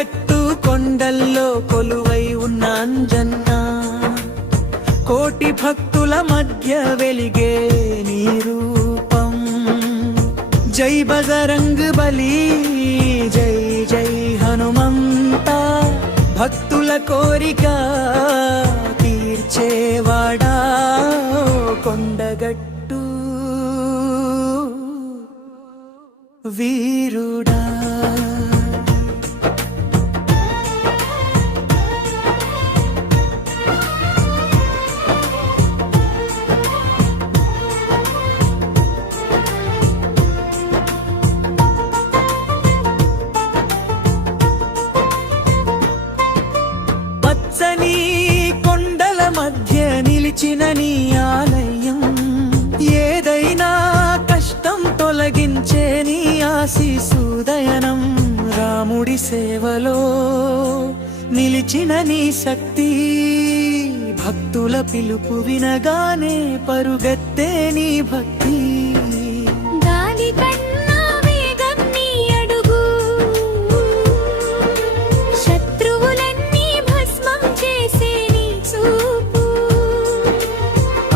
కొండగట్టు కొండల్లో కొలువై ఉన్న అంజన్న, కోటి భక్తుల మధ్య వెలిగే నీ రూపం. జై బజరంగ్ బలి, జై జై హనుమంత, భక్తుల కోరిక తీర్చేవాడా కొండగట్టు వీరుడా. పచ్చని కొండల మధ్య నిలిచిన నీ ఆలయం, ఏదైనా కష్టం తొలగించే నీ ఆశీసుదయనం. రాముడి సేవలో నిలిచిన నీ శక్తి, భక్తుల పిలుపు వినగానే పరుగెత్తే నీ భక్తి.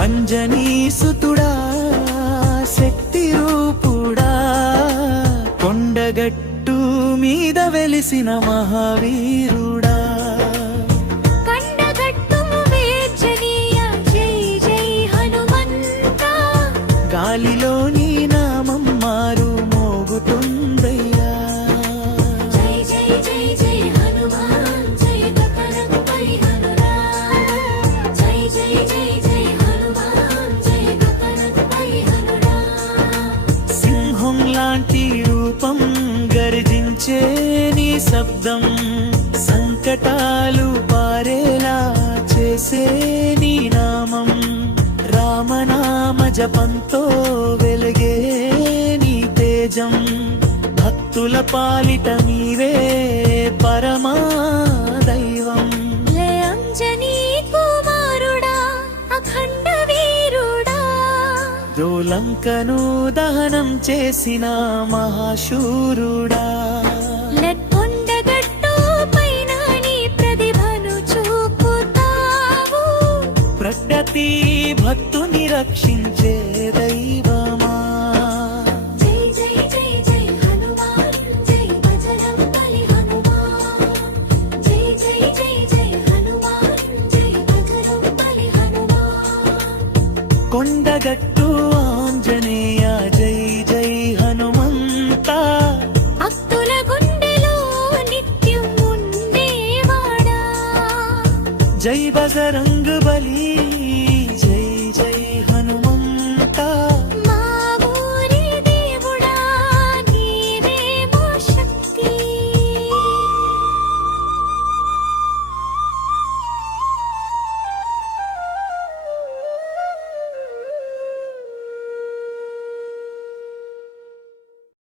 అంజనీ సుతుడా, శక్తి రూపుడా, కొండగట్టు మీద వెలిసిన మహావీరుడా. గాలిలో నీ నామం మారు మోగుతుందయ్యా. సింహం లాంటి రూపం, గర్జించే నీ శబ్దం, సంకటాలు పారేలా చేసే నీ నామం. రామనామ జపంతో వెలిగే నీ తేజం, భక్తుల పాలిట నీవే పరమా దైవం. అంజనీ కుమారుడా, అఖండ వీరుడా, లంకను దహనం చేసిన మహాశూరుడా. కొండగట్టు పైన నీ ప్రతిభను చూపుతావు, ప్రకృతి భక్తుని రక్షించే దైవమా. జై జై జై జై హనుమాన్, జై బజరంగ్ బలి హనుమాన్. జై జై జై జై హనుమాన్, జై బజరంగ్ బలి హనుమాన్. కొండగట్టు ఆంజనేయ, జై జై హనుమంత, భక్తుల గుండెలో నిత్యం ఉండేవాడా. జై బజరంగ్ బలి.